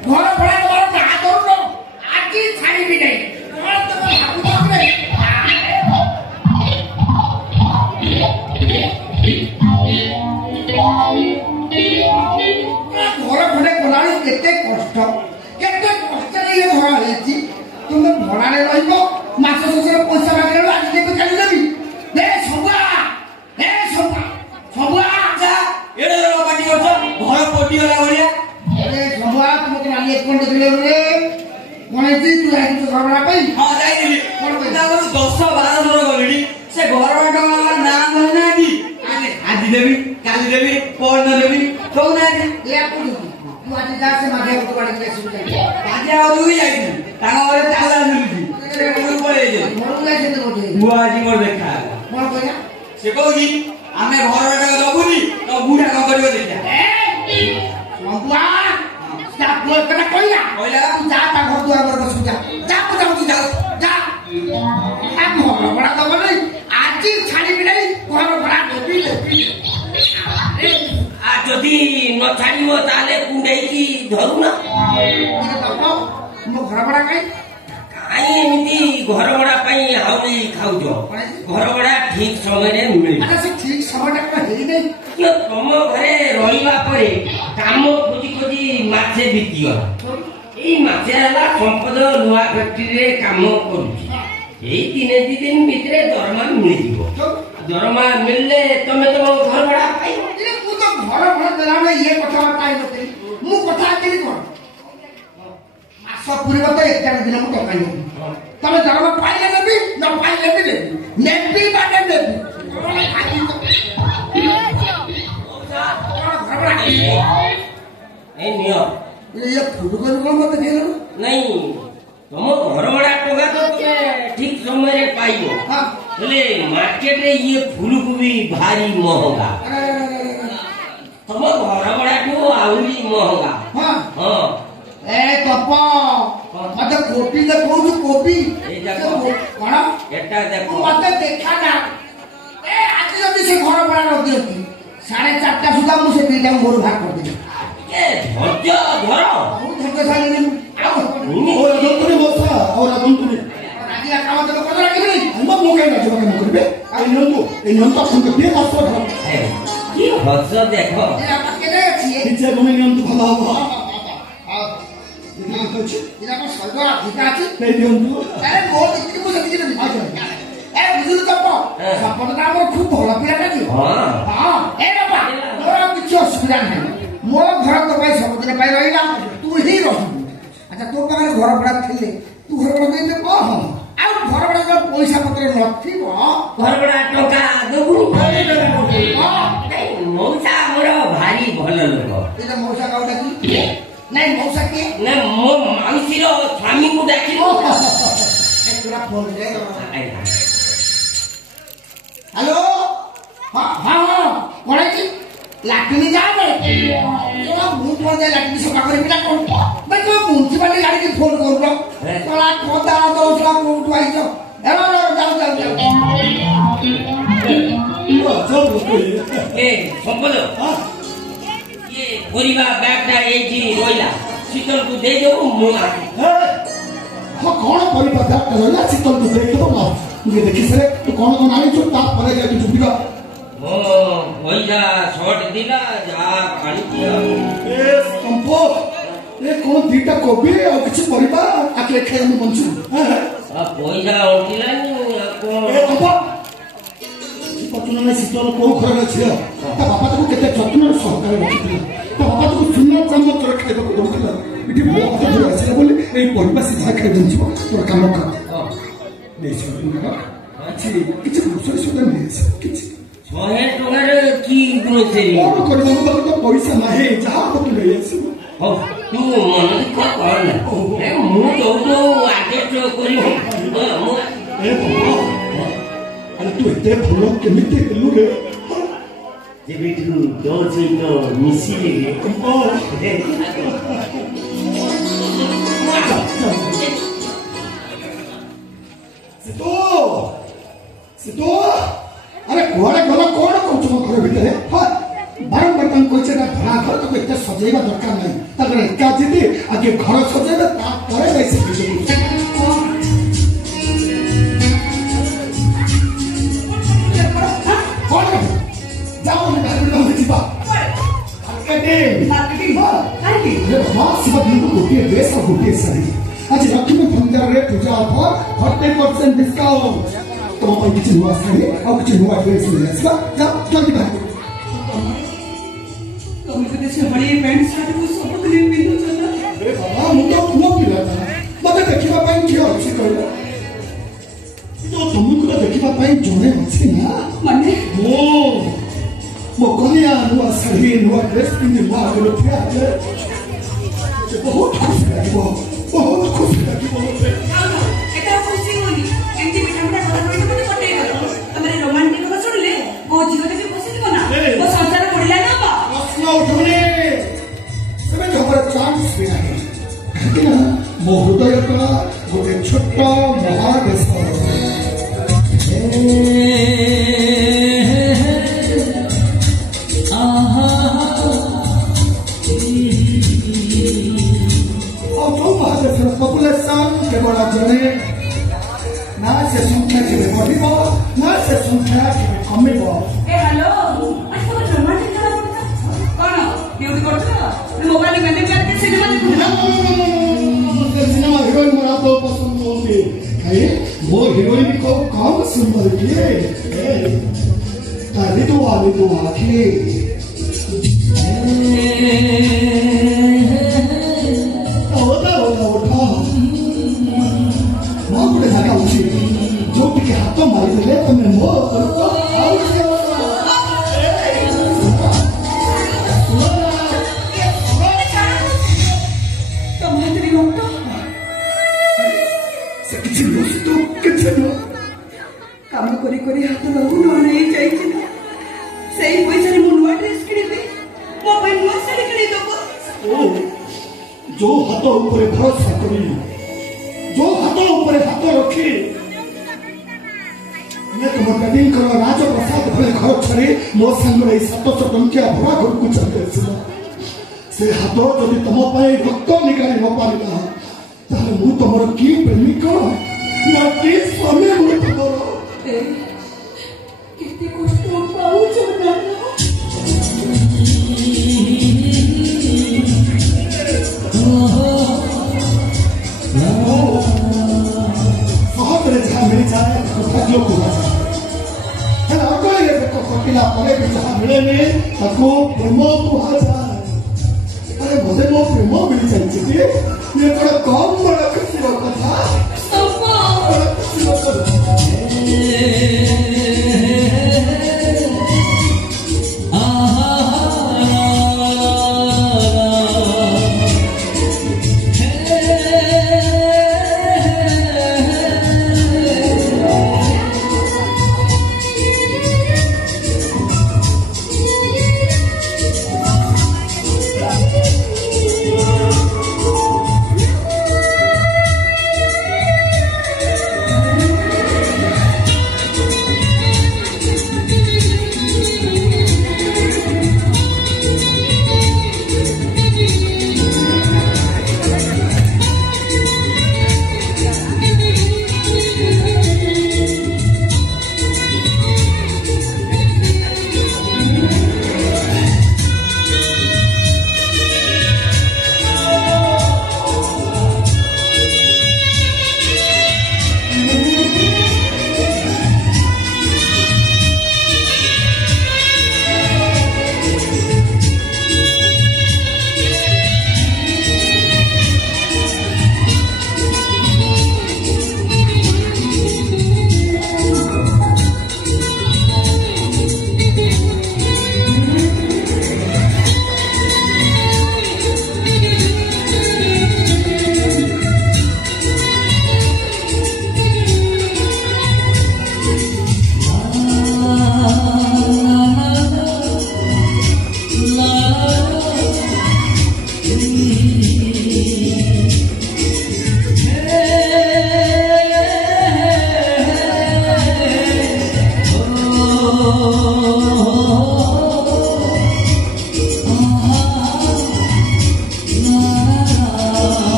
घर भड़ा दबार ना करूनो आज छाड़ी भी नहीं घर तो भागु रे घर भड़े कोलाणी केते कष्ट रे ये घर हेची तुम भड़ा रे रहिबो मास शेष पैसा मागे आज देबे काली देबी दे सबुआ आजा एडे पाटी करछ घर पटी होला बलिया अरे सबुआ तुम के नाली एक कोन दिले रे कोने जी तू आई तो घर बना पई हां जाई कोन ता 10 12 दिन गलिडी से घर बना वाला नाम ना दी आज देबी काली देबी कोन देबी तो ना दे ले आपको तू आज जा से मागे तो बाड़ी के सुन जाई आज आ दुई जाई तागा ओरे ताला मिलुजी से मोर पळे जे मोर जाई से तो बोले मु आज मोर देखा मोर कहया से कहूजी आमे घर बेटा दबुनी तो बुढ़ा का करियो देखा मंगुआ स्टाफ बोल कना कहया तू जा ता घर दुआर पर बस जा तू जा आ घर बड़ा दब नहीं आज छाड़ी भी नहीं घर बड़ा देबी आ जदी न छाड़ीबो ताले कुंडेई की धरु ना मो घर बड़ा काई एमती घर भड़ा हाउली खाऊ घर भड़ा ठीक समय मिले ठीक समय तुम घरे रहा काम खोजी खोजी मासे बीतीगला मासे संपद नुआ फैक्ट्री काम करुच्ची तीन दिन भितर दरमा मिल दरमा मिलले तुम तुम घर भड़ा पाइब घर भड़ा देला ये कथा मु कथा कौन पूरी बात एक दिन में टका नहीं तब दरमा पाइले नेबी न पाइले भी नेबी बाटे नेबी ए नियो ये फुड कर मत देलो नहीं तुम घर बड़ा टका तो तुम ठीक समय रे पाइबो हां बोले मार्केट रे ये फूल को भी भारी महंगा तुम घर बड़ा को आउली महंगा हां हां ए तप मत कोपी ले कोजु कोपी ए देखो कोन एटा देखो मत देखा ना ए आज जदी से घर बड़ा न दियती 4:30 सुधा मु से बेटा मोर भाग कर दे ए धज्य धर मु धज्य साली आओ और दंतुनी बसा और दंतुनी राजी काम तो कर रखी हम मु के ना जब हम करबे आई नंतो हम के बे मस्त धर की हस देखो ए आप के दे छी पीछे घुमे नंतो भला हो इना को सर्व अधिकार अछि नै दियंतु अरे बहुत इतनी को सती नहीं ए बुझु तप सपन का हमर खूब भला पियाटा जी हां हां ए बाबा तोरा किछ असुविधा नहीं मोर घर तो भाई सब दिन पाई रहिला तू ही रह अच्छा तो पाखरे घर बड़ा थिले तू घर बड़ा दे को हां आ घर बड़ा का पैसा पत्र नथिबो घर बड़ा टका देबु हां मौसा मोर भारी भल लोक ए मौसा काउटा की नहीं मौसा के ना मो माउसी रो स्वामी को डाकिलो ए पूरा फोन रे हेलो हां हां कोन की लाटनी जावे ये भूत मजे लाटनी सफा करे बिना कोन भाई तो म्युनिसिपालिटी गाड़ी की फोन करू तोला खोदा दोसला को उठवाई जो हेलो जाओ ए संपल हां ये परिवा बैगटा एजी रोइला शीतल को दे दो मु आके हां कोन परिवा बैगटा रोइला शीतल को दे दो ना ये देखि से तू कोन आनी जो ता परे जा तू चुपिगा ओ ओइला शॉट दिला जा खाली किया ए संपो ए कोन दीटा कोबी और किछ परिवा आके खाय हम बंचू आ पैसा उठिला नी को ए संपो पतुना ने शीतल को घर छिया ता बापा तो केते जत्न सहकार रखिथिला ता बापा तो सुन्ना चमक खाइबा को दउथिला इठी बहुत दूर आसे बोली ए परिबा सीधा खाइ दंची तोर काम कर नै सुना अछि किछ ग्रोसरी सुदा नै किछ 100 टका की ग्रोसरी और करबो तो पैसा नाही जा तो तू ले आसी हो तू मन को कर ना ए मु तो आगे तो करी मु ए अरे तू इतने फूलों के मिट्टी हेलू रे जे बिटू दो तो मिसी ले ओ सितो अरे घरे गला कोन को तुम घर भीतर हां बारंबार तन कोइ से ना भरा घर तो इतने सजेबा दरकार नहीं तगरे का जिदी कि आगे घर सजेबे तापर जाई से किछ कोन जाओ ना गाड़ी में जीवा मार्केटिंग काई मास बदलू गोटे बेस और गोटे सारी आज लक्ष्मी भंडार रे पूजा ऑफर 40% डिस्काउंट तो मैं किछ हुआ सारी और किछ हुआ ड्रेस ले आसबा जाओ जल्दी बाहर तुम तो जैसे बड़ी पैंट शर्ट को सब दिन पिनो चला अरे बाबा मुझे पुआ पिला था मते देखिबा ପାଇଁ कियो अछि कहला तो तुमको देखिबा ପାଇଁ जने अछि ना माने मो कनिया नुआ साड़ी नुआ ड्रेस पिंदी मां गेलो थिया बहुत खुश लागिबो एटा खुशी होनी एंती मिठामटा কথা কইতে মতে কটাই গেল তোমার রোমান্টিক কথা শুনলে ও জীবনে কি খুশি দিব না ও সংসার পড়িলা না বা प्रश्न उठुने सेमे खबर चांस भी नहीं कहते ना मो हृदय का गोटे छोटा महादेश पॉपुलेशन केवल जने ना से संख्या के बढ़िबो ना से संख्या के कमिबो ए हेलो आज तो रोमांटिक करा पड़ता कोन ड्यूटी करतो मोबाइल में करके सिनेमा देखो सिनेमा हीरोइन मोरा तो पसंद होंगे है वो हीरोइन को कम सुंदर के ताली तो आके जो टिके हाथ मारी देले तुमने मो काम करी करी हाथ लगू नहीं चाहिए सही पैसा रे मुनुआ ड्रेस किनिबे मो भाई नुआ साड़ी किनि दबो जो हाथ ऊपर भरोसा करी जो हाथ ऊपर हाथ रखी मैं तुम वेडिंग करो राज प्रसाद भले घर छड़ी मो संग रे 700 टंकिया भरा घर को चले से हाथ जदि तुम पाए रक्त निकाली न पारिला ताले मु तमर की प्रेमिक ना की स्वामी मु तमर कितने कष्ट पाऊ चना सहतरे जहाँ मिली जाए भाग्य को है ना और कोई देखो कपिला परे भी जहाँ मिले में तको प्रेम को जाए अरे मुझे वो प्रेम मिली चाहिए ये थोड़ा कम बड़ा खुशी होता था बड़ा खुशी होता था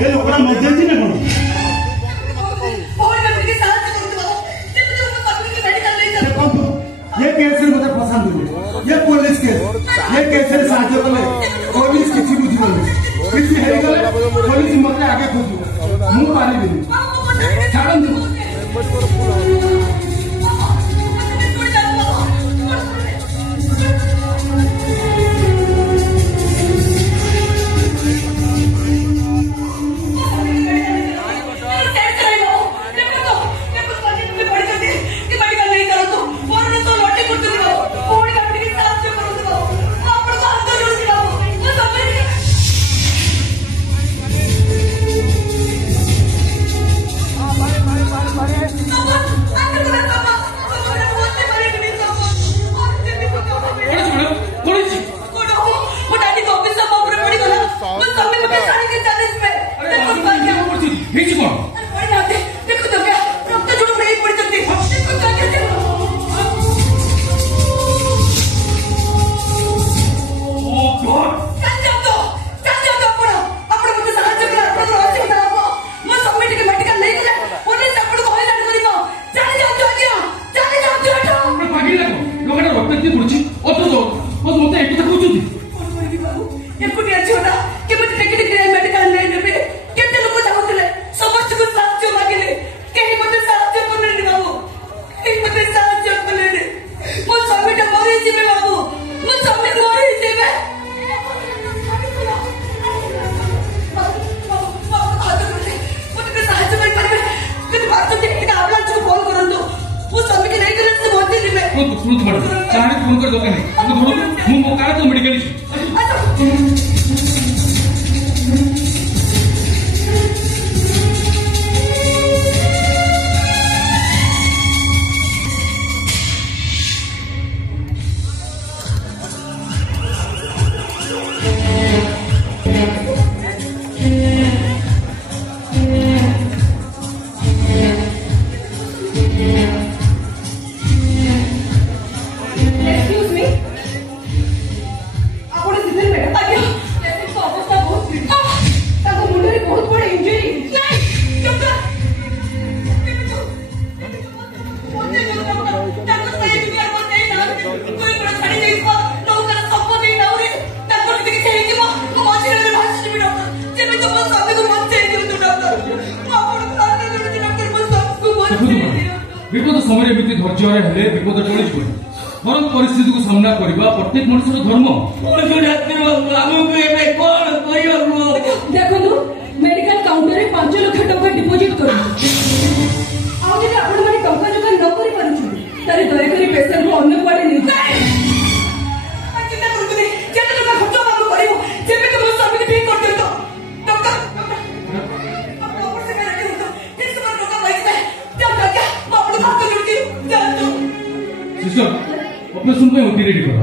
ए लोकरा मध्य थी ना कोन देखो ये केस मते पसंद हुए ये पुलिस केस ये केस साहाଯ୍य कले पुलिस किछि बुझी गले किछि हेइ गले पुलिस मते आगे खोजु मु पानी देनी छाड़न दे फोन कर दो तो मेडिकल विपद समय धैर्य विपद टली बरं परिस्थिति को सामना करने प्रत्येक मनुष्य धर्म देखो मेडिकल काउंटर में 5 लाख टका डिपोजिट कर टका जोगान न कर दयाकोरी पेसेंट को अन्य कुआड़े नहीं सिस्टर ऑपरेशन पे ओटी रेडी करो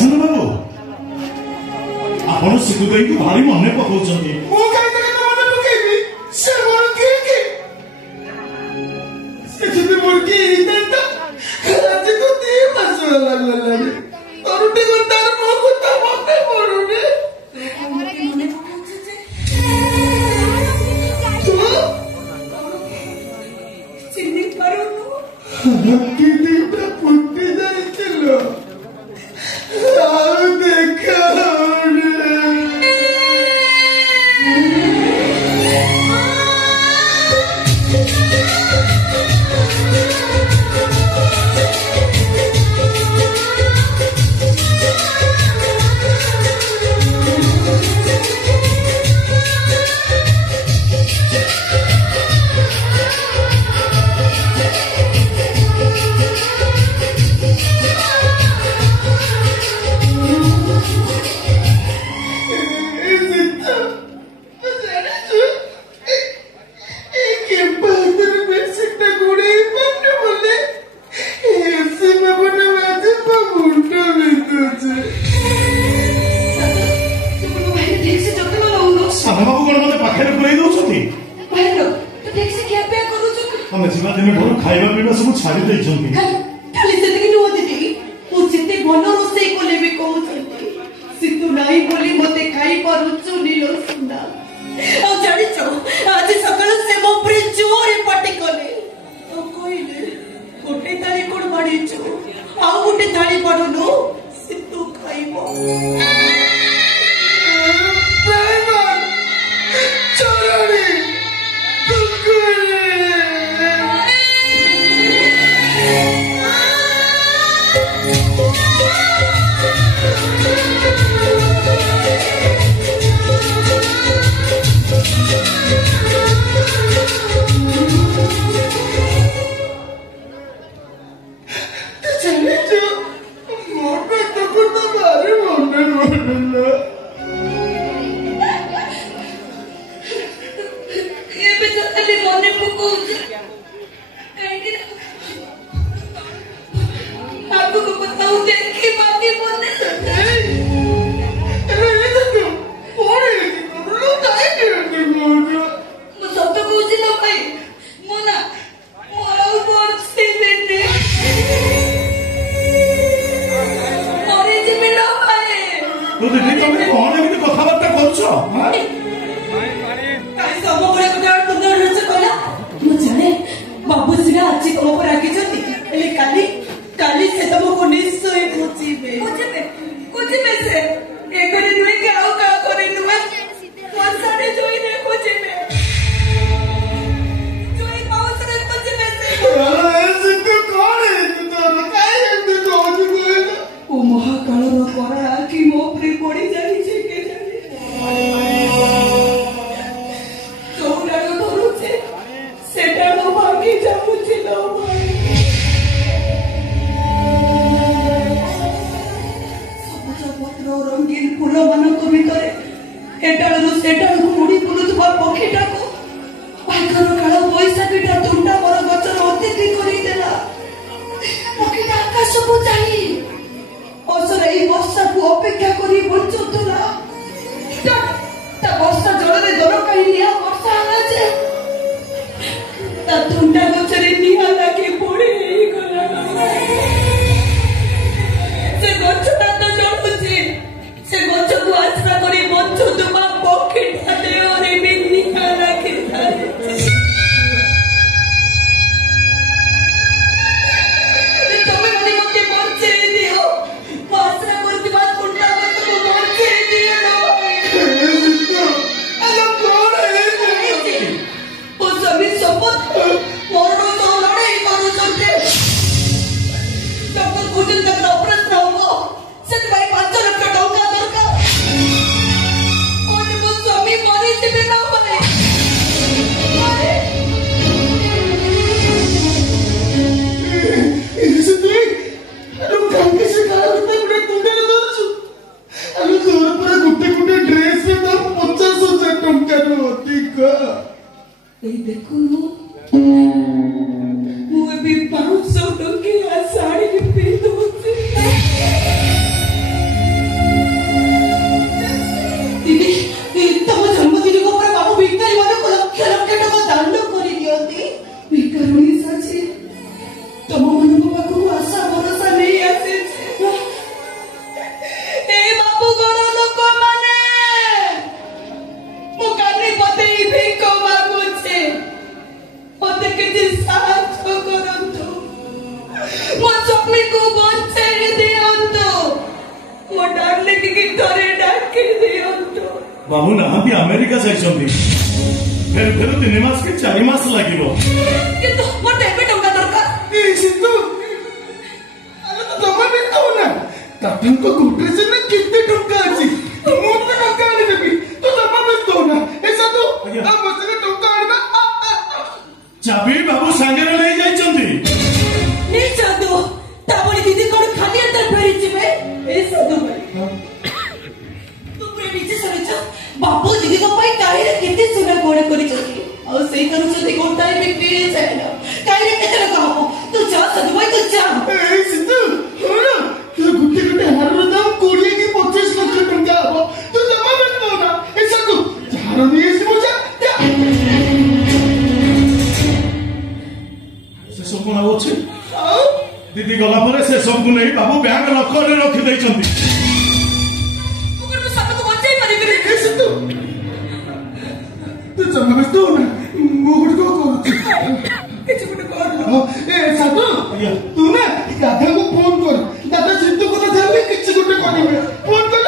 ପ୍ରକାଶନ ବାବୁ ଆପଣ ସିଧୁଭାଇଙ୍କୁ ଭାରି ମନେ ପକାଉଛନ୍ତି। ମୁଁ କାହିଁକି ତାକୁ ମନେ ପକେଇବି? ସେ ମୋର କିଏ କି? ସେ ଯଦି ମୋର କିଏ ହେଇଥାନ୍ତା ଆଜିକୁ 2 ମାସ ହେଲା ଗଲାଣି। ତରୁଟି ତାର ମୋ କଥା ମନେ ପଡୁନି। ଚିହ୍ନି ପାରୁନୁ? ଦିଟା ଫୁଟି ଯାଇଥିଲ ଆଉ ଦେଖା ହଉନି। ସାନବାବୁ କଣ ମତେ ପାଖରେ ପୁରେଇ ଦଉଛନ୍ତି? ଆମେ ଯିବା ଦିନ ଠାରୁ ଖାଇବା ପିଇବା ସବୁ ଛାଡି ଦେଇଛନ୍ତି। ଖାଲି ସେତିକି ନୁହଁ ଦିଦି, ମୁଁ ଯେତେ ଭଲ ରୋଷେଇ କଲେ ବି କହୁଛନ୍ତି ସିତୁ ନାହିଁ ବୋଲି ମତେ ଖାଇ ପାରୁଛୁନି ଲୋ ସୁନା। ଆଉ ଜାଣିଛ ଆଜି ସକାଳୁ ସେ ମୋ ଉପରେ ଜୋରେ ପାଟି କଲେ। ଆଉ କହିଲେ ଗୋଟେ ଥାଳି କଣ ବାଢିଛୁ, ଆଉ ଗୋଟେ ଥାଳି ବାଢୁନୁ, ସିତୁ ଖାଇବ। देखिए थोड़े डाके दियो तो बाबू ना अमेरिका जाइछंती फेर 3 मास के 4 मास लागिबो किंतु मोटे पे टंका दरकार ए सिद्धू अरे तो जमा भी तो ना ताठन को गुटरे से ना कितने टंका अछि मु तो टंका आनी देबी तो जमा भी तो ना ऐसा तो आ बसरे टंका आना चाबी बाबू संगे ले जाइछंती नहीं जादू ताबड़ी दीदी कोन खाली अंदर फेरी जिवे ऐसा तो तू प्रेमी से समझ बाबू दीदी को पाई काहे रे केते सुना गोड़े करी चली और सही करू से गोटाई बिक्री है जाना काहे रे केते कहबो तू जा सदु भाई तू जा ए सिद्धू सुनो तू गुट्टी गुट्टी हर दाम 20 की 25 लाख टंका हो तू जमा भी तो ना ऐसा तो झारो नहीं से मुझे से सब कोन होछि दीदी गला परे से सब को नहीं बाबू बैंक लॉकर रे रखि दैछंती तू जमा भी तो ना मुगुड़ को ए साधु तू ना दादा को फोन कर दादा सिद्धू को जाबे किछि गुटे करिवे फोन कर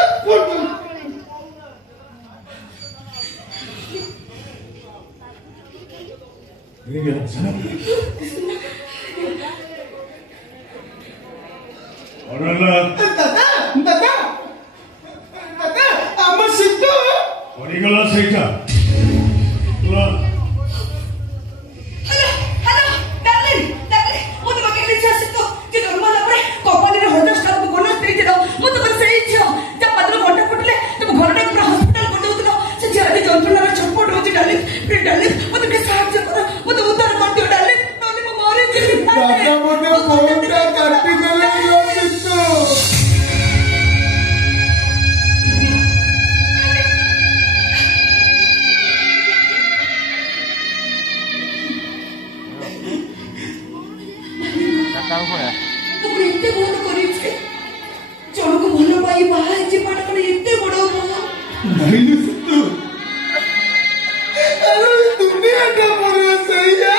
रिंग गया सुनो ओरला दादा आम सिद्धू ओरिगला सेटा ला हेलो डार्लिंग मु तो बाकी नहीं जा सकतो कि नॉर्मल अपने कंपनी रे होटल स्टाफ को बोनस दे दो मु तो बस सही छ जब पत्र मोटा फुटले तो घर ने पूरा हॉस्पिटल को दे दो से जाने जंतुना रे छटपट होची डार्लिंग फिर डार्लिंग मु तो के सहायता करो मु तो उतार कर दियो डार्लिंग नोने मु मारे जी दादा मोटे फोन का काटी देले यो सिद्धू तुमने इतने बहुत करी छे जण को भलो पाई बाहर जे पाट कर इतने बड़ो नहीं सिद्धू अरे दुनिया का बड़ा सही है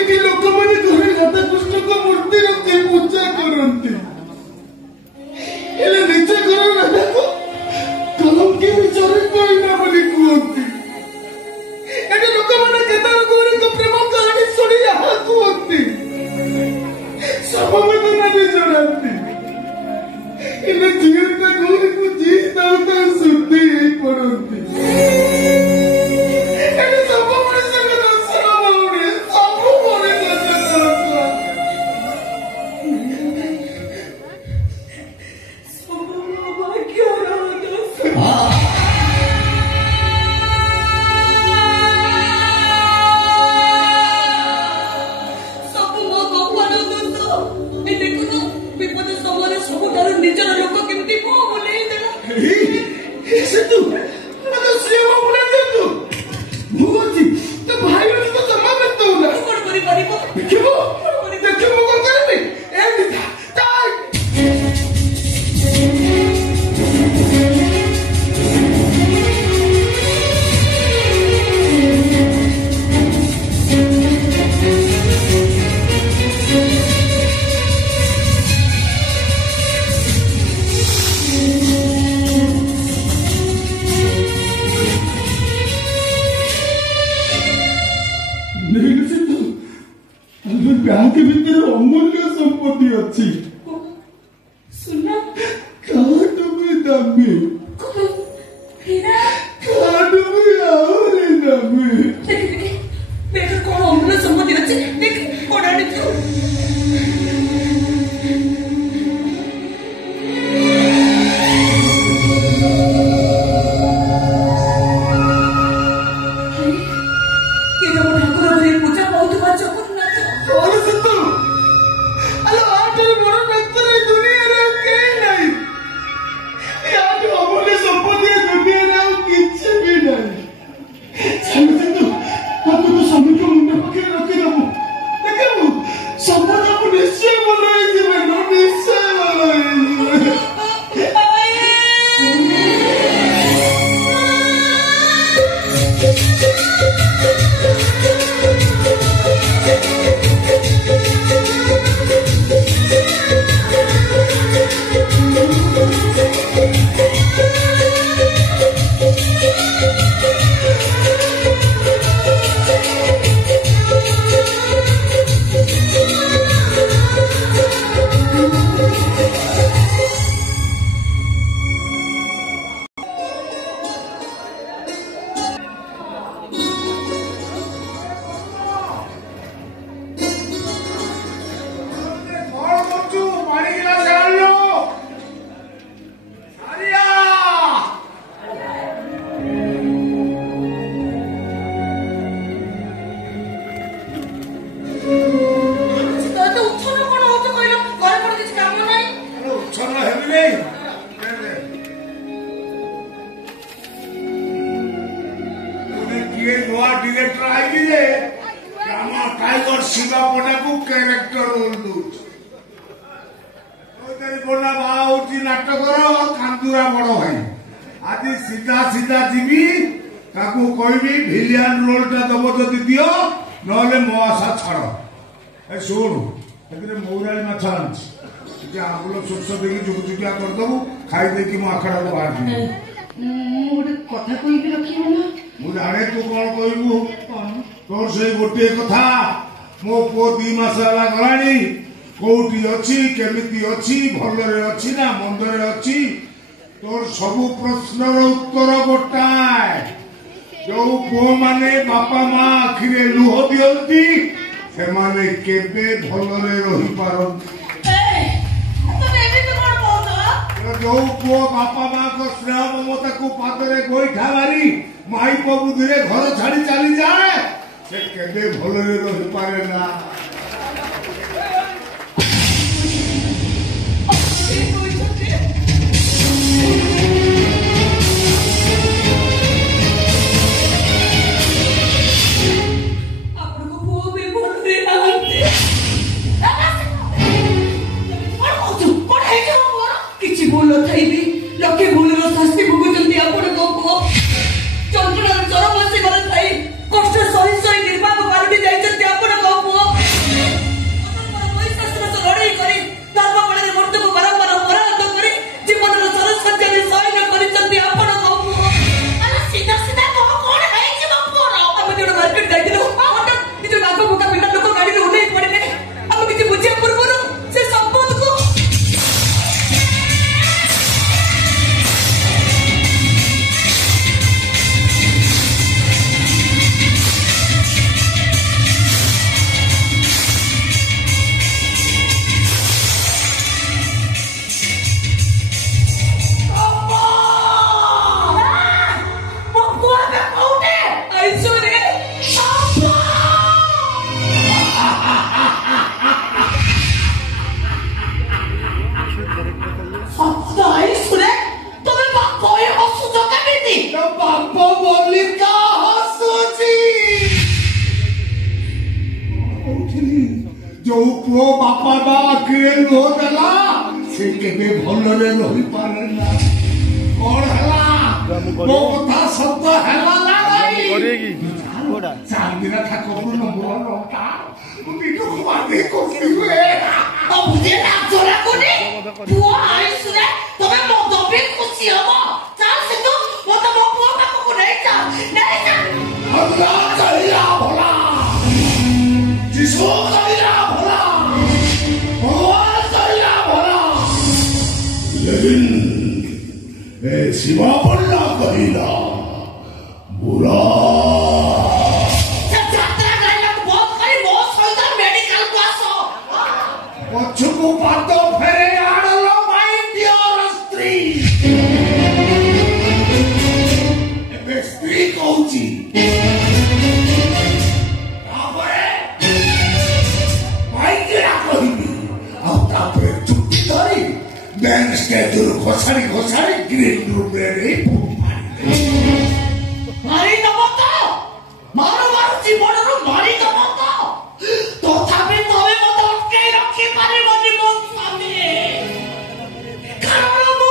इति लोक माने घरे राधा कृष्ण को मूर्ति रखी पूजा करंती एले नीचे घर राधा को कलम के विचार कोई ना बोली कुंती एटे लोक माने केदार गौरी को प्रेम कहानी सुनी यहाँ कुंती सब में तो नहीं जड़ती इन्हें जीवन का गौरी को जीता होता सुनती ही पड़ती एटे सब में संग दसरा बोले सब बोले दसरा सब भाग्य रहा सब मो गोपाल दोस्त ए देखो तो विपद समय सबुठार निजर लोक केमती को बोले देला सिद्धू अरे सेव बोले दे तू भूगोजी तो भाई ने तो जमा में तो ना कोन करी परिबो देखिबो देखिबो कोन करबी ए दिथा ताई नहीं सिद्धू अल्लू बैंक भीतर अमूल्य संपत्ति अच्छी सुना काट में दामी को हेरा काट में आउरे दामी देखो कौन अमूल्य संपत्ति अच्छे देख कोड़ा देखो पूजा बहुत बच्चों को ना और सिद्धू अल्लू आठ बड़ा डॉक्टर है दुनिया रे के नहीं ये आठ शिवा पटा को कैरेक्टर रोल दूच तेरी बोला बाउची नाटक कांदुरा बड़ भाई आज सीधा सीधा जीवी ताकू कहबी भिलियन रोल टा दब जदि दियो नहले मो आशा छाड़ ए सुन एथिरे मौराली माछ आनछि जे आंबुल सोरस देकी जुगजुगिया कर दबु खाई देकी मो आखड़ा को बाहर दी मोर कथा कहबी रखिबो ना मु जाने तू कोन कहबू तोर से गोटे कथा मो पो 2 मास हला गलानी कोउटी अछि केमिति अछि भलरे अछि ना मंदरे अछि तोर सबु प्रश्नर उत्तर गोटाए जो पो माने बापा मां आखिरे लुह दियंती से माने केबे भलरे रहि पारंती जो पो बापा मां को स्नेह ममता को पादरे गोइठा मारी माई को बुधिरे घर छाड़ी चली जाए से केबे भलरे रहि पारे ना भूल थाइबी लक्षे भूलर शास्ति भोगुचंती आपण को पुओ चंद्रनाथ चरम से गल थाई कष्ट सही सही निर्वाह पालटी जाइचंती आपण को पुओ वैशास्त्र से लड़ाई करी धर्म बळे मर्द को बारंबार अपराध करी जीवन रो सरस सत्य सही न करिचंती आपण को पुओ अरे सीधा सीधा कोन है कि बापू रो हम जोड़ मार्केट जाइलो आटा निज बापू मुका बिना लोक गाड़ी रे उठै पड़िले हम किछि बुझिया पूर्वरु से संपद को जो पुओ बापा बा आखिरे लुह देला से केबे भलरे रहि पारे ना कोन हला मो कथा शब्द हला ना भाई करेगी कोडा चार दिन ठाकुर न बोलो का बिटू कुमार दे को सिवे अब मुझे ना जोरा कोनी पुओ आइस रे तबे मो दबे खुशी हबो चाल से तो मो तो मो पुओ का को नहीं जा अल्लाह करिया भला जिसो करिया भला भगवान करिया भला लेकिन ए शिवा पल्ला कहिला बुरा यात्रा करला बहुत करी बहुत सौदा मेडिकल को आसो पछुको पातो फेरे आडलो माय डियर स्त्री ए स्त्री कहूची तापरे माय केरा कहिबी आ तापरे चुट्टी धरी बैंक स्टेजर घोसाड़ी घोसाड़ी ग्रीन रूम रे रे मारी दबो तो मारो मारो जीवन रो मारी दबो तो तथापि तबे मते अटके रखी पारिबनी मो स्वामी कारण मो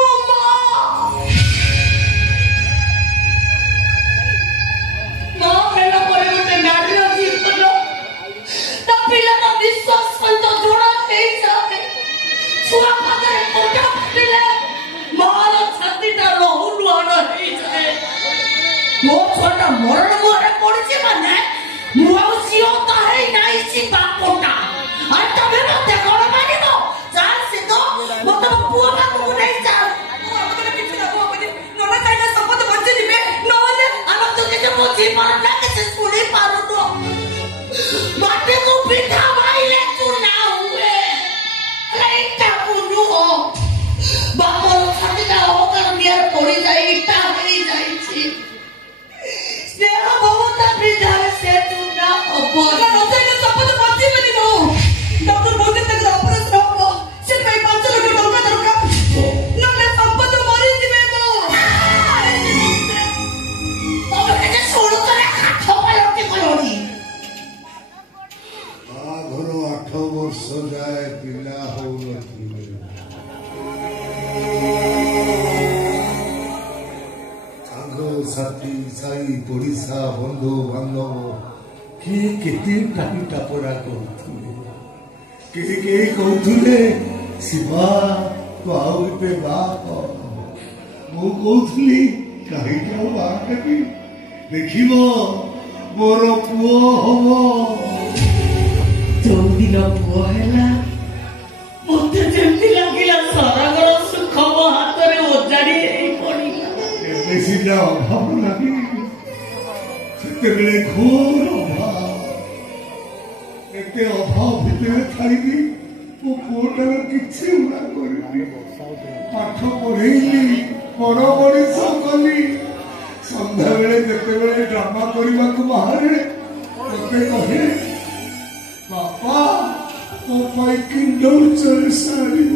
मां हेला परे गोटे नारी रो जीवन ता पिलार विश्वास सहित जोड़ा हेई जाए छुआ पादरे कोटा पिले मार छातीटा लहुलुआण हेई जाए मो छोटा मरण मुहरे पड़िछि माने मुआउसियो ताहे नाइ छि बापोटा आ तबे मते कोन मानिबो चाल से तो मते पुआ बापू नै जा हमरे किछ लागो बने नोना काइना संपत बच्चे दिबे नोले हम तो के मोची मार ना के सुनी पारो तो माटे को पिठा माइले चुना हुए लेटा पुनु हो बापो छातीटा होकर नियर पड़ी जाई इटा हेई जाई छि स्नेह ममता वृद्धार से ସାଙ୍ଗସାଥୀ ସାଇ ପଡ଼ିଶା ବନ୍ଧୁ ବାନ୍ଧବ କିଏ କେତେ ଟାଣି ଟାପରା କରୁଥିଲେ। କେହି କହୁଥିଲେ ଶିବା ତୁ ଆଉ ଗୋଟେ ବାହା। ମୁଁ କହୁଥିଲି କାହିଁକି ଆଉ ବାହା ହେବି, ଦେଖିବ ମୋର ପୁଅ ହବ। ଯୋଉଦିନ ପୁଅ ହେଲା ମତେ ଯେମିତି ଲାଗିଲା ସରଗର ସୁଖ ମୋ ହାତରେ ଓଜାଡି ହେଇ ପଡିଲା। ଏବେ ସିନା ଅଭାବ ନାହିଁ, ସେତେବେଳେ ଘୋର ଅଭାବ। ଏତେ ଅଭାବ ଭିତରେ ଥାଇବି ମୋ ପୁଅଟାର କିଛି ଉଣା କରିବି। ପାଠ ପଢେଇଲି, ବଡ ମଣିଷ କଲି। ସନ୍ଧ୍ୟାବେଳେ ଯେତେବେଳେ ଡ୍ରାମା କରିବାକୁ ବାହାରେ ମତେ କହେ ବାପା ମୋ ପାଇଁ କିଣ୍ଡଲ ଚଏସ୍ ଆଣିବ।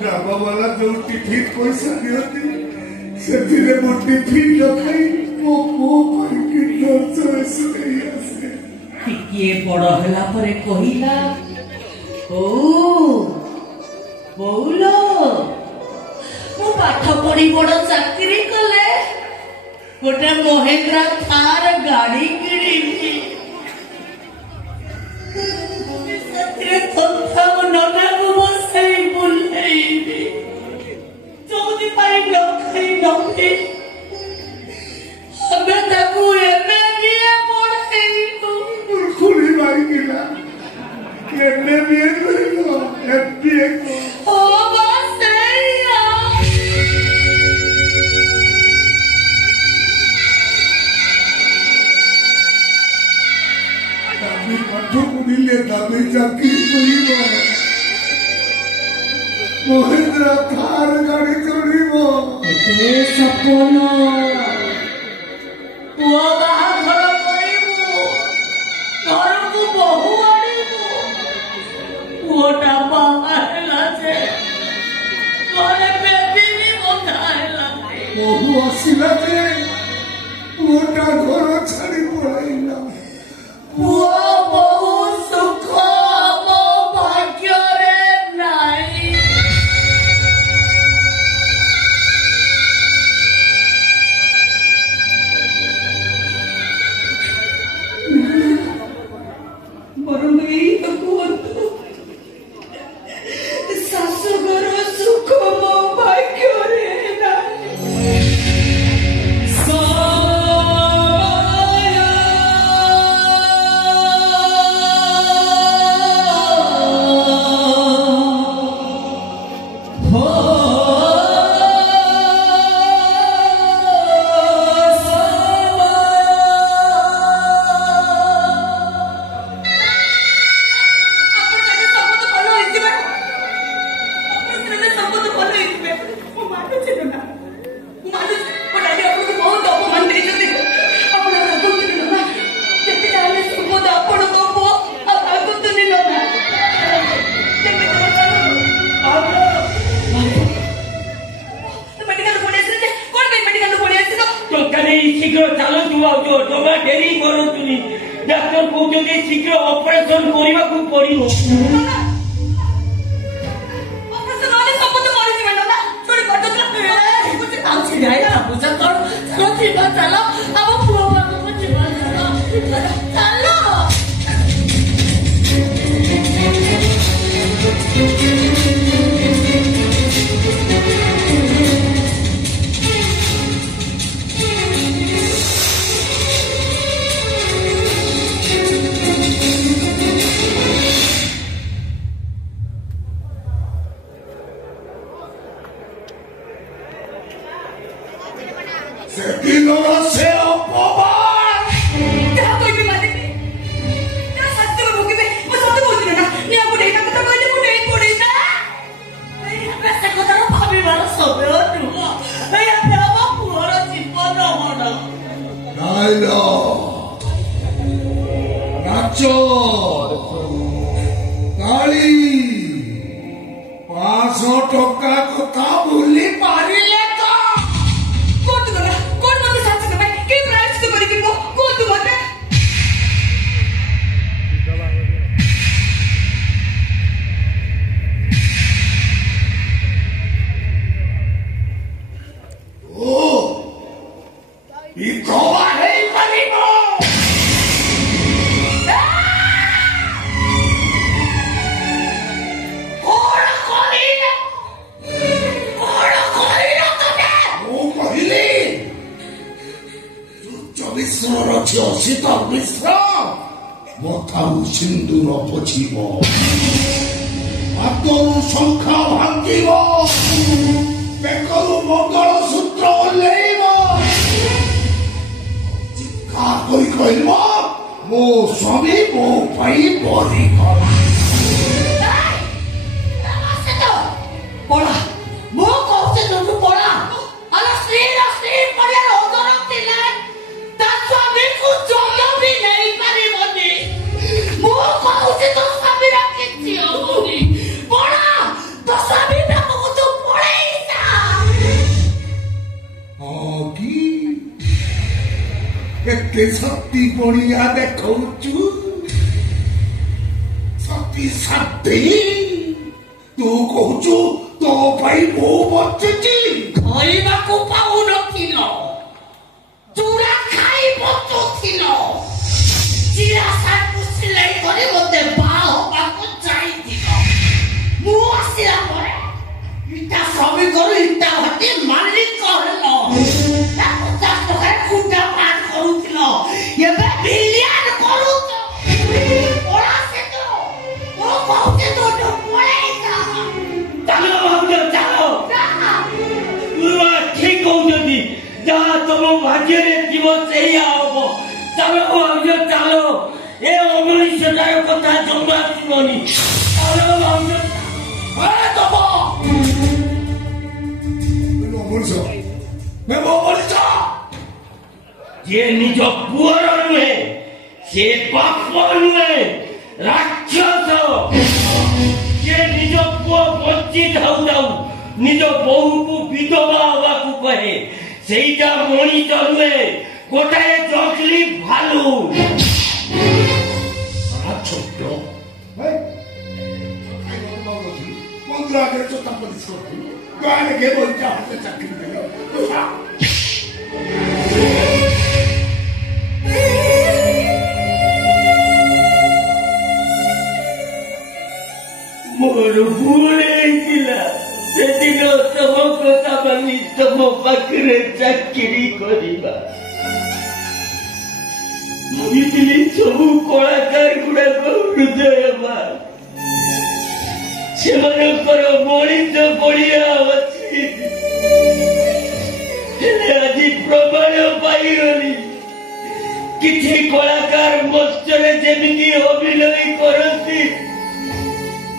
ଡ୍ରାମା ବାଲା ଯୋଉ ଟିଫିନ ପଇସା ଦିଅନ୍ତି ସେଥିରେ ମୋ ଟିଫିନ ରଖାଇ ମୋ ପୁଅ ପାଇଁ କିଣ୍ଡଲ ଚଏସ୍ ନେଇ ଆସେ। ଟିକିଏ ବଡ ହେଲା ପରେ କହିଲା, ବୋଉଲୋ ମୁଁ ପାଠ ପଢି ବଡ ଚାକିରି କଲେ ଗୋଟେ ମହେନ୍ଦ୍ରା ଥାର ଗାଡି କିଣିବି। ସେଥିରେ ତଥାପ ନନାକୁ ବସେଇ ବୁଲେଇବି। ଯୋଉଥିପାଇଁ ନଖେଇ ଆମେ ତାକୁ ଏବେ ବିଏ ପଢେଇଲୁ। ଖୁଳି ମାରିକିନା ଏବେ ବିଏ କରିବ, ଏବେ ଦାମୀ ପାଠ ପଢିଲେ ଦାମୀ ଚାକିରି କରିବ, ମହେନ୍ଦ୍ରା ଥାର ଗାଡି ଚଢିବ। ଏତେ ସପନ ପୁଅ ବାହାଘର କରିବୁ, ଘରକୁ ବୋହୂ ଆଣିବୁ। ପୁଅଟା ବାହା ହେଲା ଯେ ଘରେ ବେବି ବି ବନ୍ଧା ହେଲା। ବୋହୂ ଆସିଲା ଯେ ପୁଅଟା ଘର ଛାଡି ପଳେଇଲା। ପୁଅ ବୋହୂ ସୁଖ ମୋ ଭାଗ୍ୟରେ ନାହିଁ। ବରଂ ଏଇଟା କୁହନ୍ତୁ, ଶାଶୁଘର ସୁଖ ମୋ ଭାଗ୍ୟରେ ନାହିଁ। শীঘ্র চালু জমা ডেরি করতুনি। ডাক্তার কହୁଛନ୍ତି শীঘ্র অপারেশন କରିବାକୁ ପଡିବ। ସେଦିନର ସେ ଅପମାନ ଯାହା କହିବି ମାନିବି, ଯାହା ଶାସ୍ତି ଭୋଗିବେ। ମୁଁ ସତ କହୁଥିଲି ନା, ନିଆଁ ବୁଡେଇନା କଥା କହିଲେ ମୁଁ ନେଇ ବୁଡେଇନା। ସେ କଥାର ଭାବିବାର ସମୟ ନୁହଁ। ଏବେ ଆମ ପୁଅର ଜୀବନ ହଣ। ନାଇଲ ନାଚ ତାଳି 500 ଟଙ୍କା କଥା ଭୁଲି ପାରିଲେ ତ? ମଥାରୁ ସିନ୍ଦୁର ପୋଛିବ, ହାତରୁ ଶଙ୍ଖା ଭାଙ୍ଗିବ, ବେକରୁ ମଙ୍ଗଳସୂତ୍ର ଓହ୍ଲେଇବ, ଚିତ୍କାର କରି କହିବ ମୋ ସ୍ୱାମୀ ମୋ ପାଇଁ ବରି କଲା। ପଳା, ମୁଁ କହୁଛି ତୁ ପଳା। ଆରେ ସ୍ତ୍ରୀର ସ୍ତ୍ରୀ ପଡ଼ିଆର ଓଜନ ଥିଲେ ତା ସ୍ୱାମୀକୁ ଜଳ ବି ନେଇପାରିବନି। ମୁଁ କହୁଛି ତୋ ସ୍ୱାମୀର କିଛି ହବନି। ପଳା, ତୋ ସ୍ୱାମୀ ପାଖକୁ ତୁ ପଳେଇ ଯା। ହଁ କି ଏତେ ଶକ୍ତି ବଣିଆ ଦେଖଉଛୁ? ସତୀ ସାଧ୍ୱୀ ତୁ କହୁଛୁ ତୋ ପାଇଁ ମୁଁ ବଞ୍ଚୁଛି? ଖାଇବାକୁ ପାଉନଥିଲ, ଚୁରା ଖାଇ ବଞ୍ଚୁଥିଲ। ଚିରା ସାର୍ଟକୁ ସିଲେଇ କରି ମୋତେ ବାହା ହବାକୁ ଯାଇଥିଲ। ମୁଁ ଆସିଲା ପରେ ଇଟା ଶ୍ରମିକରୁ ଇଟା ଭାଟି ମାଲିକ ହେଲ। 50 ଟଙ୍କାରେ କୁଟା ପାଠ କରୁଥିଲ, ଏବେ ବିଲିୟନ କରୁଛ। ପଳା ସେଠୁ, ମୁଁ କହୁଛି ତୁ ପଳେଇ ଯା। ଚାଲ ଭାଉଜ ଚାଲ, ଠିକ କହୁଛନ୍ତି। ଯାହା ତମ ଭାଗ୍ୟରେ ଥିବ ସେଇଆ ହବ। ଚାଲ ଭାଉଜ ଚାଲ, ଏ ଅମଣିଷଟାର କଥା ଜମା ଶୁଣନି। ଚାଲ ଭାଉଜ। ଯିଏ ନିଜ ପୁଅର ନୁହେଁ ସେ ବାପ ନୁହେଁ, ରାକ୍ଷସ। ଯିଏ ନିଜ ପୁଅ ବଞ୍ଚି ଥାଉ ଥାଉ ନିଜ ବୋହୂକୁ ବିଧବା ହବାକୁ କହେ, ସେଇଟା ମଣିଷ ନୁହେଁ, ଗୋଟାଏ ଜଙ୍ଗଲି ଭାଲୁ। ଛୋଟ ମନ୍ଦିର ଆଗରେ ଚୋତା ପୋଲିସ କରିଥିଲୁ, ଗାଁରେ କେ ବଇଟା ହାତେ ଚାକିରି ଦେଲେ। ମୋର ଭୁଲ ହେଇଥିଲା ସେଦିନ ତମ କଥା ମାନି ତମ ପାଖରେ ଚାକିରି କରିବା। ଭାବିଥିଲି ସବୁ କଳାକାର ଗୁଡାକ ହୃଦୟବାନ, ସେମାନଙ୍କର ମଣିଷ ପଡ଼ିଆ ଅଛି। ହେଲେ ଆଜି ପ୍ରମାଣ ପାଇଗଲି କିଛି କଳାକାର ମଞ୍ଚରେ ଯେମିତି ଅଭିନୟ କରନ୍ତି,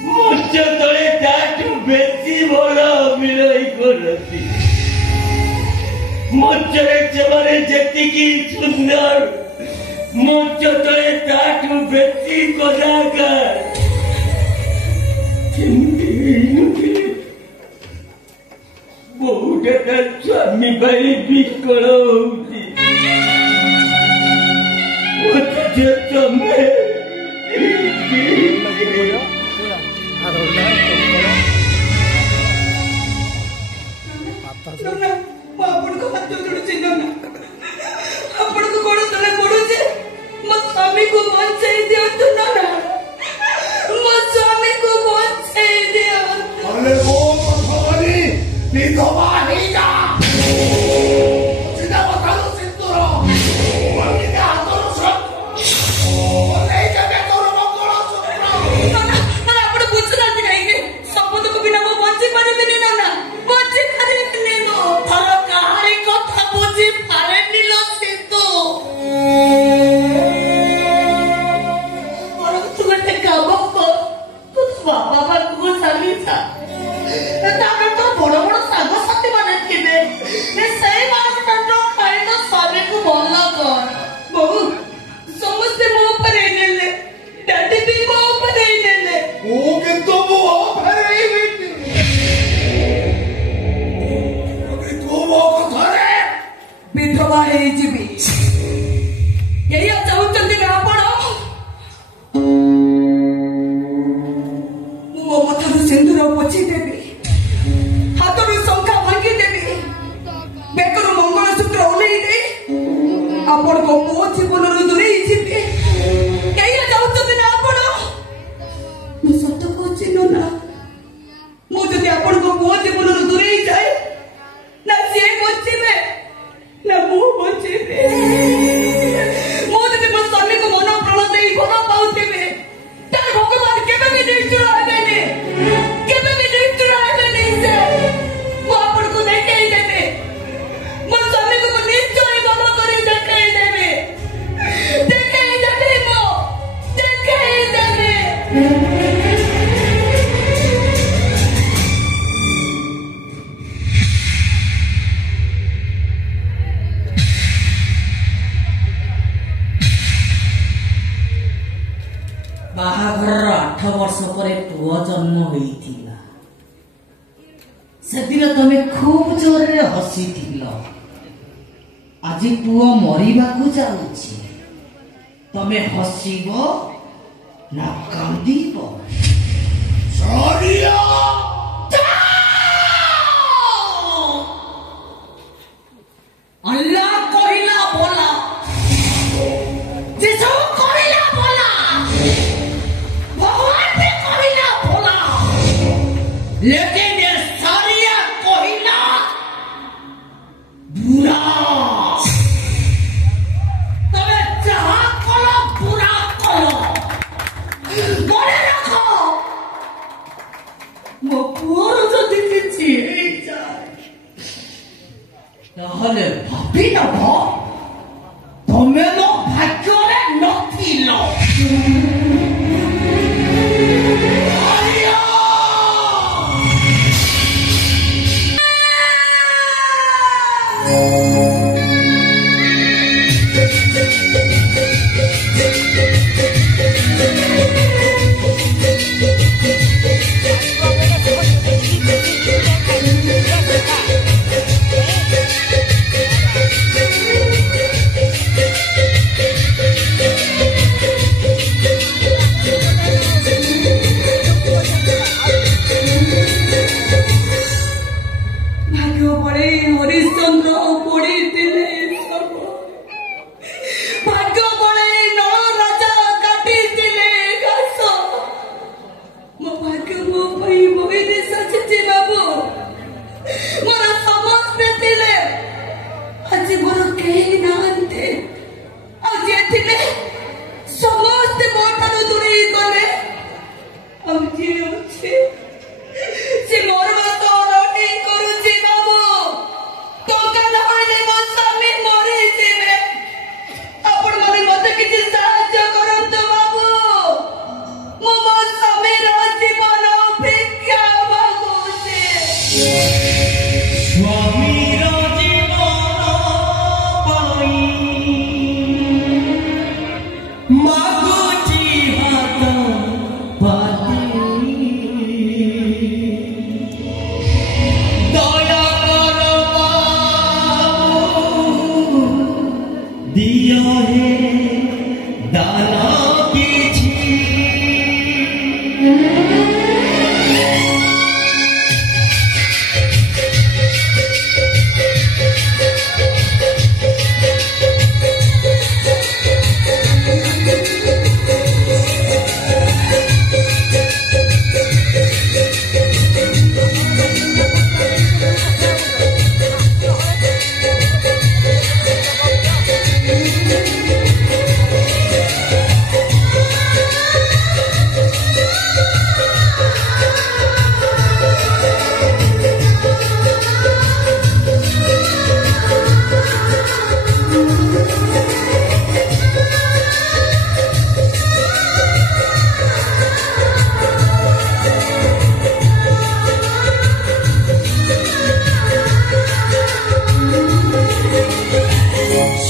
ମଞ୍ଚ ତଳେ ତାଠୁ ବେଶୀ ଭଲ ଅଭିନୟ କରନ୍ତି। ମଞ୍ଚରେ ସେମାନେ ଯେତିକି ସୁନ୍ଦର, ମଞ୍ଚ ତଳେ ତାଠୁ ବେଶୀ କଳାକାର। କେମିତି ହେଇନଥିଲେ ବୋହୁଟା ତା ସ୍ୱାମୀ ପାଇଁ ବିକଳ ହଉଛି, ଅଥଚ ତମେ ଆପଣଙ୍କ ହାତ ଯୋଡୁଛି ନନା, ଆପଣଙ୍କ ଗୋଡ ତଳେ ପଡୁଛି। ମୋ ସ୍ୱାମୀକୁ ବଞ୍ଚେଇ ଦିଅନ୍ତୁ ନନା, ମୋ ସ୍ୱାମୀକୁ ବଞ୍ଚେଇ ଦିଅନ୍ତୁ। अरे वो पथरी विधवा ହେଇଯା, ସିଧା ବତାଲୁ ସିନ୍ଦୁର, ମନ୍ଦିର ହାତରୁ ଓହ୍ଲେଇ ବାହାଘରର 8 ବର୍ଷ ପରେ ପୁଅ ଜନ୍ମ ହୋଇଥିଲା। ସେଦିନ ତମେ ଖୁବ୍ ଜୋରରେ ହସିଥିଲ। ଆଜି ପୁଅ ମରିବାକୁ ଯାଉଛି, ତମେ ହସିବ ନା କାନ୍ଦିବ? अल्लाह कहिला बोला, जिसु कहिला बोला, भगवान भी कहिला बोला, लेकिन ये सारिया कहिला बुरा। तबे जहाँ करो बुरा करो, मने रखो मो पुअर जदि किछि हेइ जाय তাহলে ভাবি নব তুমি মো ভাগ্যরে নথিল।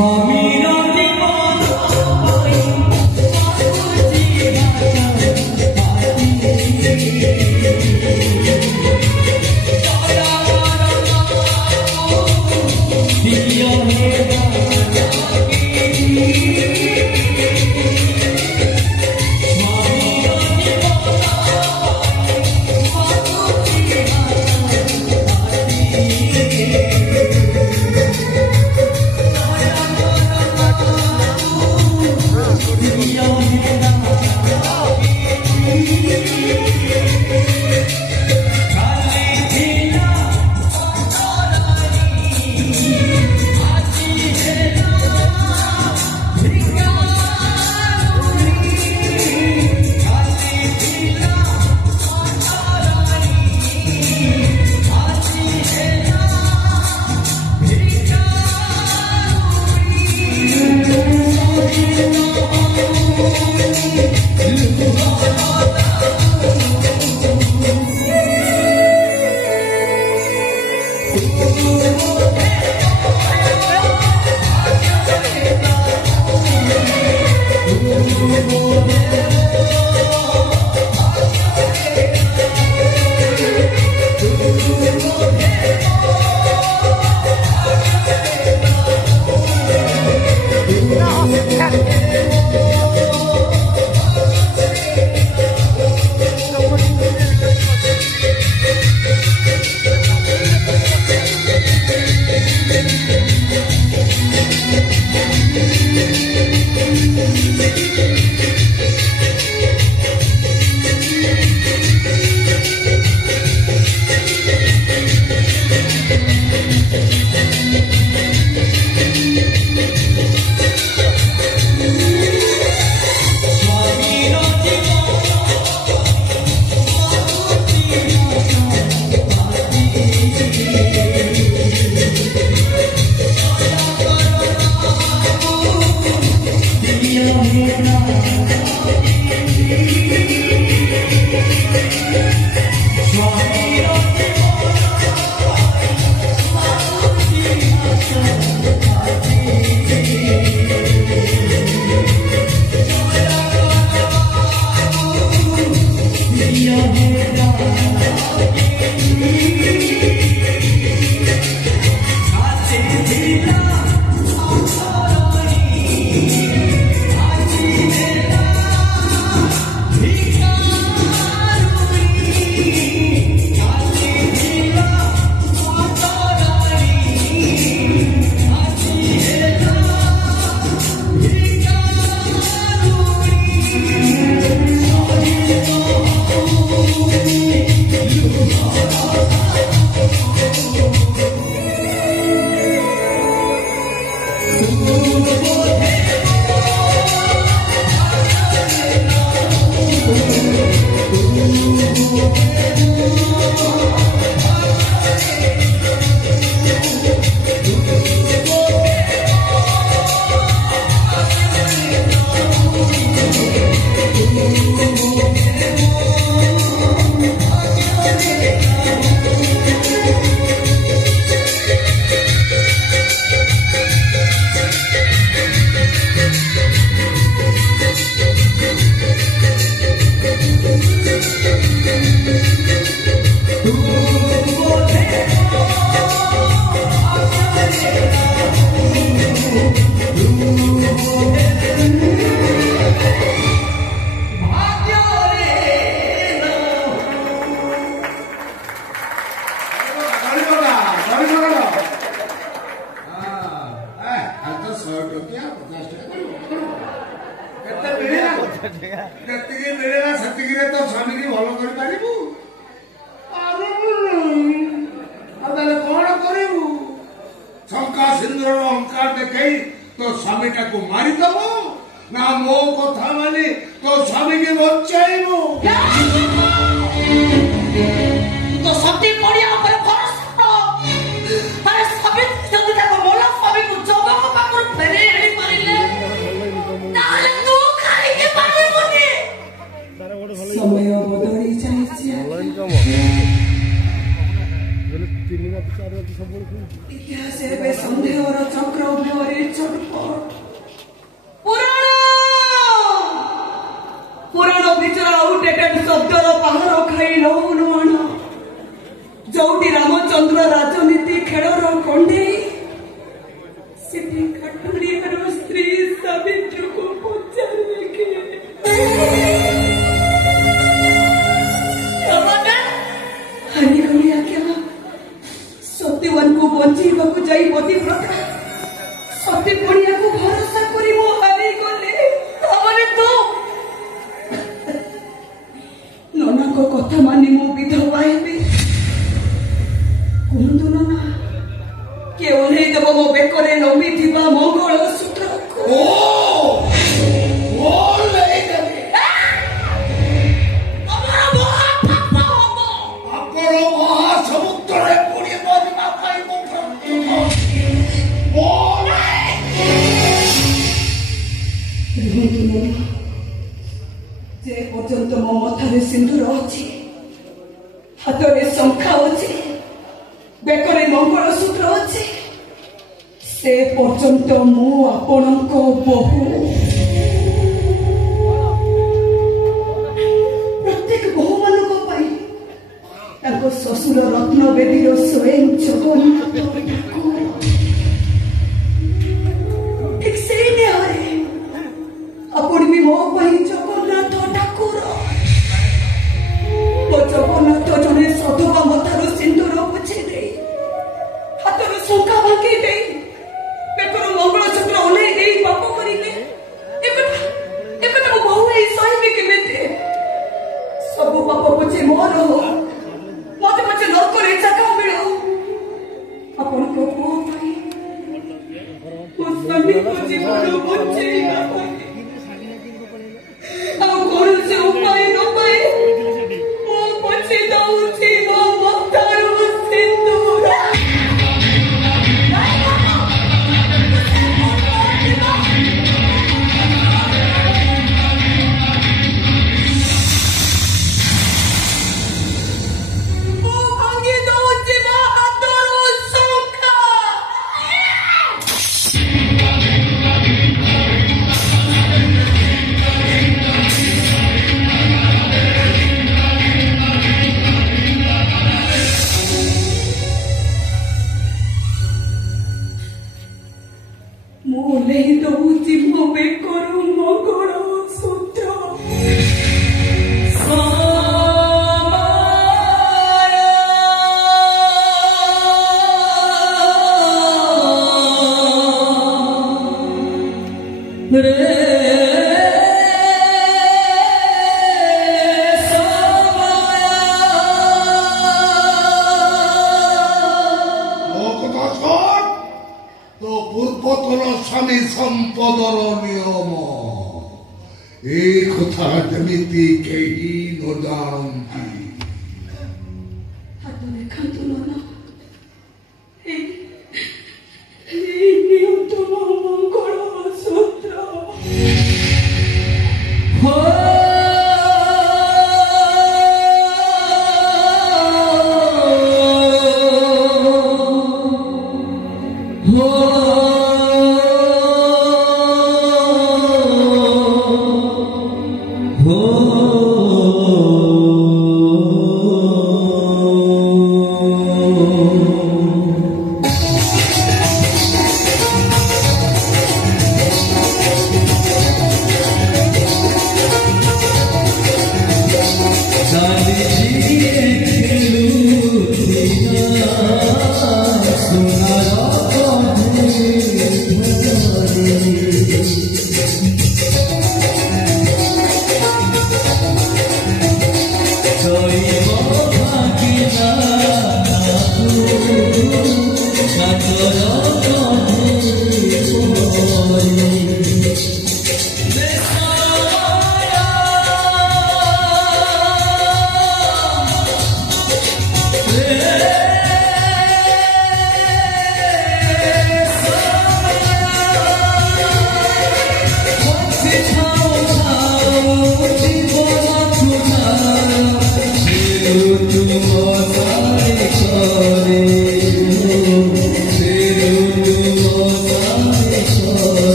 Oh, ଯେତିକି ମିଳିଲା ସେତିକିରେ ତ ସ୍ୱାମୀକି ଭଲ କରିପାରିବୁ। ଆଉ ତାହେଲେ କଣ କରିବୁ? ଛଙ୍କା ସିନ୍ଦୁରର ଅହଙ୍କାର ଦେଖେଇ ତୋ ସ୍ୱାମୀଟାକୁ ମାରିଦବ ନା ମୋ କଥା ମାନି ତୋ ସ୍ୱାମୀକି ବଞ୍ଚାଇବୁ? तो सती पड़िया पर भरोसा अरे सभी जल्दी तक बोला सभी को जोगा को पाकर फेरे रेडी करिले ताले तू खाई के पारे बने समय बदली जाइछि इतिहास रे संदेहर चक्र भरे चटपट पुराण भितर आउटेटेड शब्दर पाहाड़ खाई लौन जोटी रामचंद्र राजनीति खेलर कंडेई सेठी काटुरियार स्त्री सावित्री को पचारे के हरी गलिया क्या सत्यवान को बंचीबा को जाई पतिव्रता सती पुणिया को भरोसा करी मो हारी गले तमरे तो नना को कथा मानी मो विधवा हेबी कुंदु नना के ओले देव मो बेकरे लंबी थिबा मंगल सूत्र को ओ ले देबे हमरा महा पाप हबो ଆପଣ ମହାସମୁଦ୍ରରେ ପୁଣି ମରିବା ପାଇଁ ମୁଁ जे पर्यंत मो मथारे सिंदूर अछि हातरे शंखा अछि बेकरे मंगल सूत्र अछि से पर्यंत मु आपणक बहु प्रत्येक बहु मानक पाई ताको ससुर रत्न बेदीर स्वयं जगन्नाथ ठीक से नहीं आपण भी मो पाई जगन्नाथ ठाकुर मो जगन्नाथ जने सधवा मथार सिंदूर बुझे दे हाथर शंखा भांगी दे बेकर मंगल सूत्र ओले दे पाप करिले एकटा मो बहु ए सहिबे केमेते सब पाप बुझे मोर मते मते नरक रे जगह मिलो आपण को को भाई मो स्वामी को जीवन बचे ଆଉ କୌଣସି ଉପାୟ ନ ପାଇ ମୁଁ ପଛେ ଦଉଛି ମୋ ମଥାରୁ ସିନ୍ଦୁର ମୁଁ ଭାଙ୍ଗି ଦଉଛି ମୋ ହାତରୁ ଶଙ୍ଖା मोलेही दौची मो बेकरु मंगल सूत्र रे ପୂର୍ବତନ ସ୍ୱାମୀ ସମ୍ପଦର ନିୟମ ଏ କଥା ଯେମିତି କେହି ନ ଜାଣନ୍ତି। ହାତ ଦେଖାନ୍ତୁ ନନା ଏଇ ନିୟନ୍ତୁ ମୋ ମଙ୍ଗଳ ସୂତ୍ର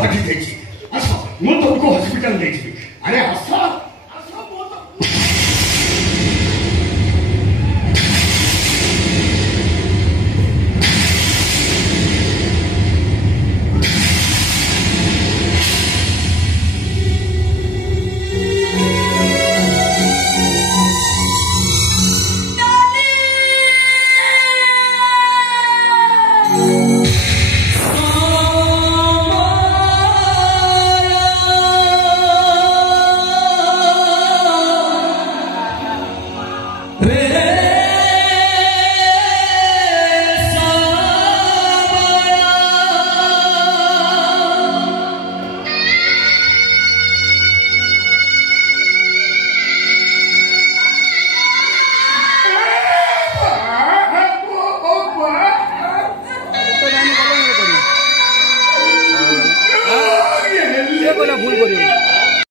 फाटी जाइए आस मु तुमको हॉस्पिटल ले जी अरे आस भूल करियो